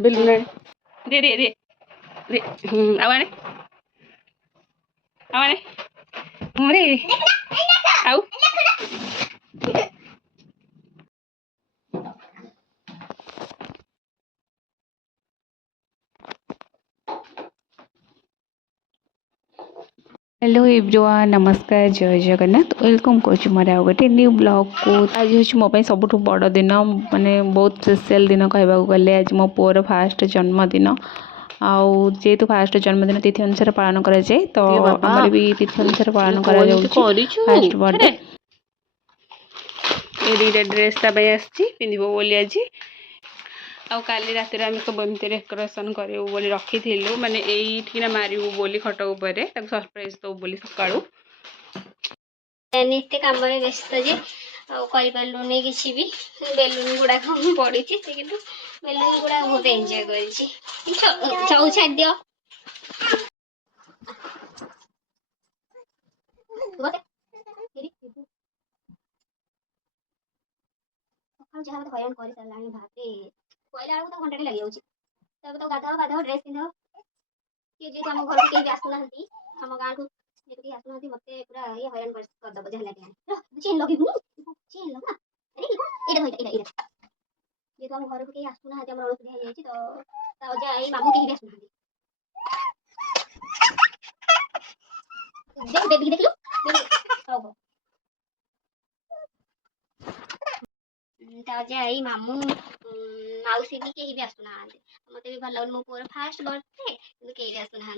Balloon दे दे दे दे आवाने आवाने मोरे आउ hello everyone नमस्कार जय जगन्नाथ वेलकम कर मोर आउ गोटे न्यू ब्लॉग को आज हूँ मो सब बड़ दिन माने बहुत स्पेशल दिन कहवा गले आज मो पुअर फास्ट जन्मदिन आउ जेहेतु फास्ट जन्मदिन तिथि अनुसार पालन करा जाए तो आमर भी तिथि अनुसार पालन करा फास्ट बर्थडे ये ड्रेस पिंधब बोली आज आउ काली रात आम सब एमती डेकोरेसन करूँ बोली रखी माने ये मारू बोली खट उपर सरप्राइज दो बोली सकाळू एते काम में व्यस्त जे करि पालुनी किछि भी बेलून गुडा कम पड़ी किंतु बेलून गुडा बहुत एंजॉय करिछि छौ छाड़ दियो जहाँ मत हयरान कर सारानी भाते कहला बेलू तो घंटे लग जाऊँ तब तो गाधा गाधा ड्रेस पिंध किए जी आम घर को आसुना आम गाँव को आसुना मत पूरा ये हयरान करदब जहाँ लगे चेन लगे चेन लगा जेहेतु आम घर को आसुना आम अड़सुआ तो अजा ये मामू कहीं भी आसुना देख देख लो अजा ये मामू मौसी भी कहीं भी आसुना मत भी भल लगुन मो पुअर फास्ट बर्थडे कहीं भी आसुना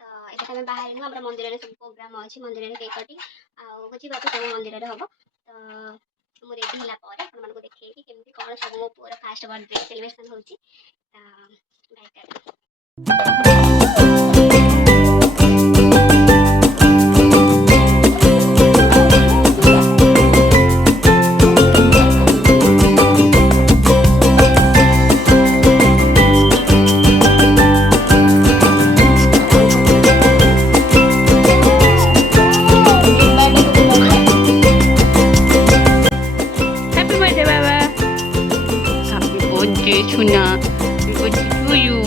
तो ये बाहर नु हम मंदिर में सब प्रोग्राम अच्छी मंदिर में केक कटिंग आउ जी बात सब मंदिर में हम तो मुझे रेडी होला पर अपन मन को देखैबी केमती कोन सब मो पुअर फास्ट बर्थडे सेलिब्रेशन होची छुना to you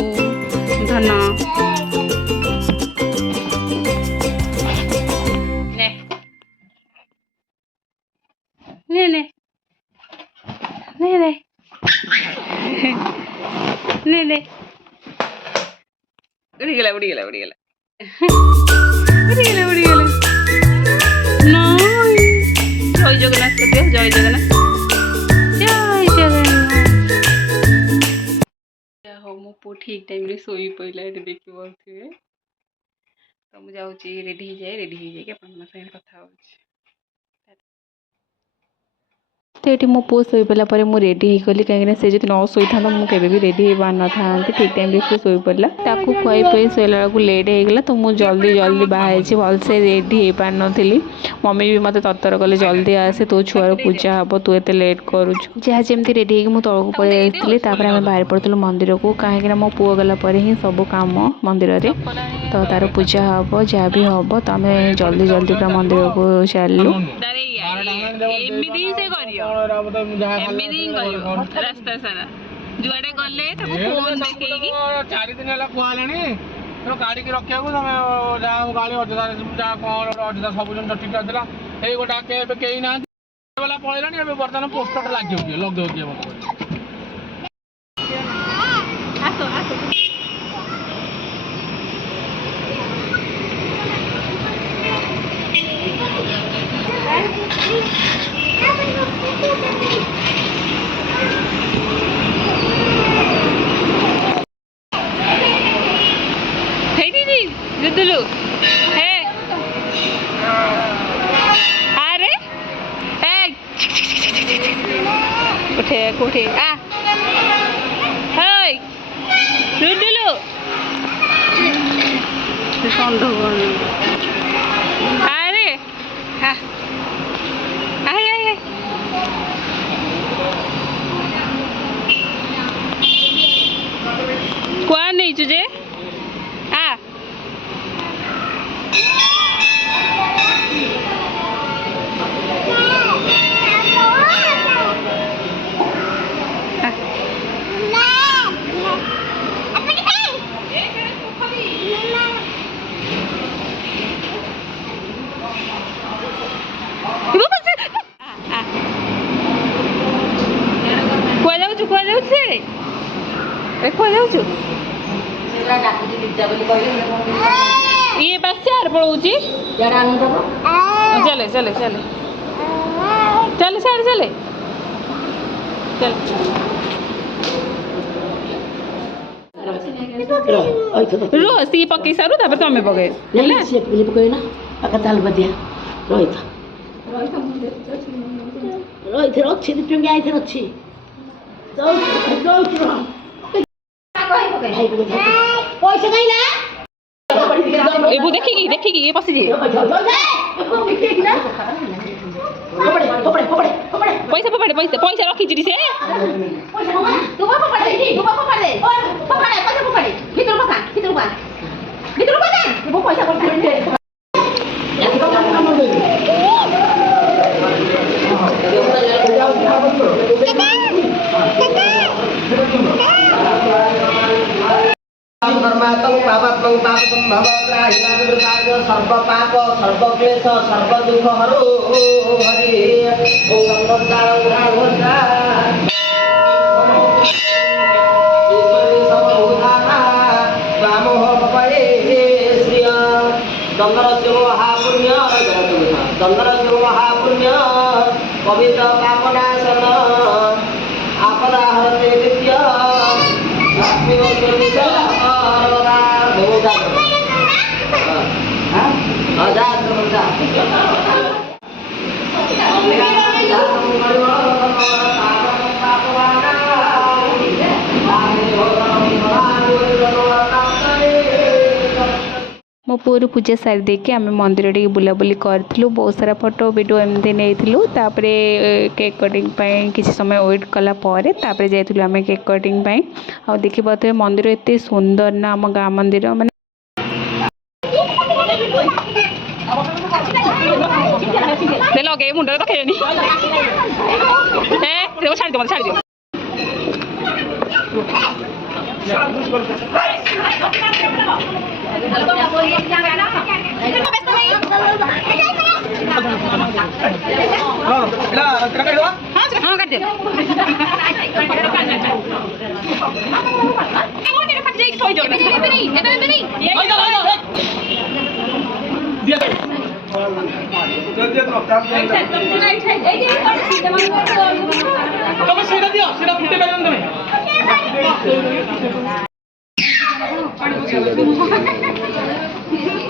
धना ले ले ले ले ले ले उड़ी गला उड़ी गला उड़ी गला उड़ी गला उड़ी गला नहीं जय जगन्नाथ कर दियो जय जगन्नाथ मो पु ठीक टाइम रे सोई पइला एटे देखि बोलथिबे तो मु जाउची रेडी हो जाए अपन मन से कथा होची तो ये मो पुओ शोई पड़ा मुझे रेडी होगली कहीं से जो न शोई था मुझे भी रेडी हो पार न था ठीक टाइम से शोई पड़ा ताकू खुआई पुई शोला बेलू लेट होगला तो मुझे जल्दी जल्दी बाहर भलसे रेडी हो पार नी मम्मी भी मत तरतर कले जल्दी आसे तो छुआर पूजा हम तू एत लेट करुचु जहाँ जमी रेडी हो तौक पलि आम बाहर पड़ू मंदिर को कहीं मो पुओ गला ही सब कम मंदिर में तो तार पूजा हम जहाँ भी हम तो आम जल्दी जल्दी पूरा मंदिर को चलू रास्ता सारा जुआड़े गले फोन देखी 4 दिन है गाड़ी की रखा जहाँ गाड़ी अजदा अजदा सब जिन ठीक था ये गोटे कहीं ना पड़ेगा बर्तमान पोस्टर लगे दुदुलू हे अरे उठे उठे आ हे दुदुलू अरे हाँ आए आए क्या नहीं तुझे आ देखो जाऊँ ये बस यार पड़ोची चले चले चले चले सारे चले चल रोसी पकई सारू तापर तमे पके नहीं से पकई ना पका ताल बदिया रोहित रोहित अच्छी टुंगी आई थे अच्छी पैसा नहीं ना ए वो देखिगी ये पसी जी पैसा पकड़े पैसा रखी जी से सर्वपाप सर्वक्लेश सर्वदुख हरो हरि महापुण्य पवित्र पापनाशन आपदा हरते नित्य लक्ष्मी मो पुअर पूजा सारी देके आम मंदिर टे बुलाबुली करूँ बहुत सारा फोटो वीडियो एमती नहीं तापरे केक कटिंग किसी समय वेट कलापर जाइलु आम केक कटिंग आ देखी पाते मंदिर एत सुंदर ना आम गाँ मंदिर माने लगे मुंड रखे छाड़ दियो छाड़ दियो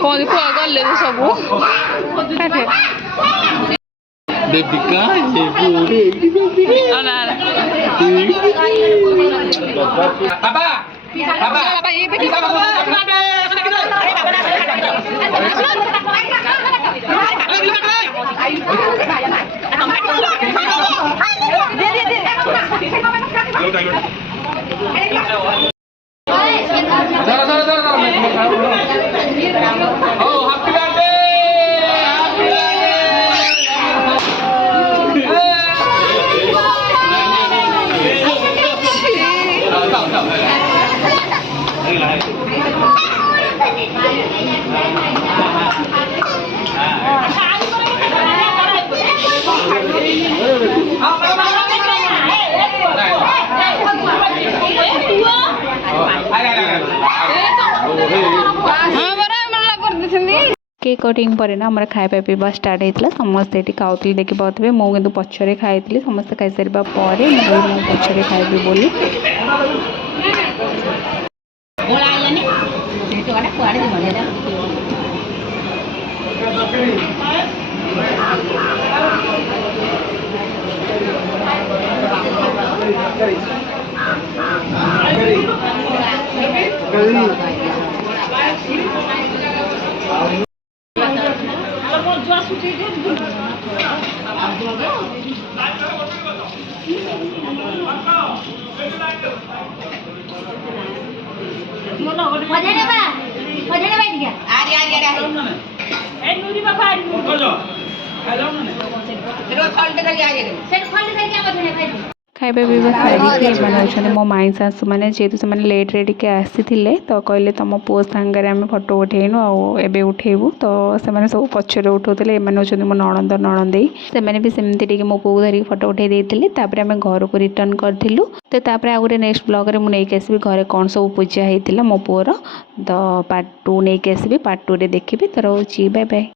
कौन कुआ गले सब बेबिका बाबा बाबा ये बेटी केक कटिंग पर ना हमारा खाଇବା पीवा स्टार्ट होता समस्ते ये खाऊली देखी पाते मुझे पछरे खाई समस्ते खाई सारा पर पछरे खाइबी बोली ଖାଇବା ପିଇବା ସାରିକି ଏମାନେ ହେଉଛନ୍ତି ମୋ ମାଇଁ ଶାଶୁ ମାନେ ଯେହେତୁ ସେମାନେ ଲେଟ୍ରେ ଟିକେ ଆସିଥିଲେ ତ କହିଲେ ତମ ପୁଅ ସାଙ୍ଗରେ ଆମେ ଫଟୋ ଉଠେଇନୁ ଆଉ ଏବେ ଉଠେଇବୁ ତ ସେମାନେ ସବୁ ପଛରେ ଉଠାଉଥିଲେ ଏମାନେ ହେଉଛନ୍ତି ମୋ ନଣନ୍ଦ ନଣନ୍ଦେଇ ସେମାନେ ବି ସେମିତି ଟିକେ ମୋ ପୁଅକୁ ଧରିକି ଫଟୋ ଉଠେଇ ଦେଇଥିଲେ ତାପରେ ଆମେ ଘରକୁ ରିଟର୍ନ କରିଥିଲୁ ତ ତାପରେ ଆଉ ଗୋଟେ ନେକ୍ସଟ ବ୍ଲଗରେ ମୁଁ ନେଇକି ଆସିବି ଘରେ କ'ଣ ସବୁ ପୂଜା ହେଇଥିଲା ମୋ ପୁଅର ତ ପାର୍ଟ 2 ନେଇକି ଆସିବି ପାର୍ଟ 2ରେ ଦେଖିବି ତ ରହୁଛି ବାଏ ବାଏ।